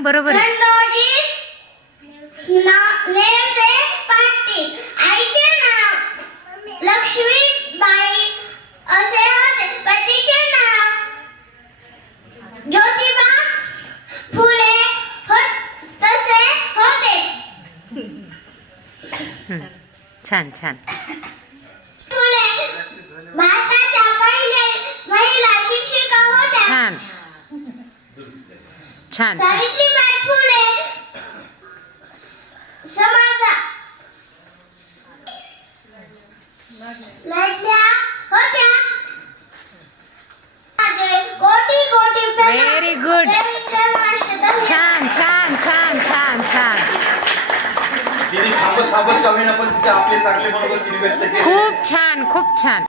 सांग बरोबर आहे. नेमसे पाटील. आईचे नाव लक्ष्मीबाई असे होते. पतीचे नाव ज्योतिबा फुले तसे होते. छान छान. फुले भारताच्या पहिल्या महिला शिक्षिका होत्या. छान छान छान. सावित्रीबाई फुले समाजा लढल्या होत्या. कोटी कोटी Very good. छान छान छान छान छान. तिने थांबत थांबत कमी ना पण तिचे आपले चांगले बरोबर तिने व्यक्त केले. खूप छान खूप छान.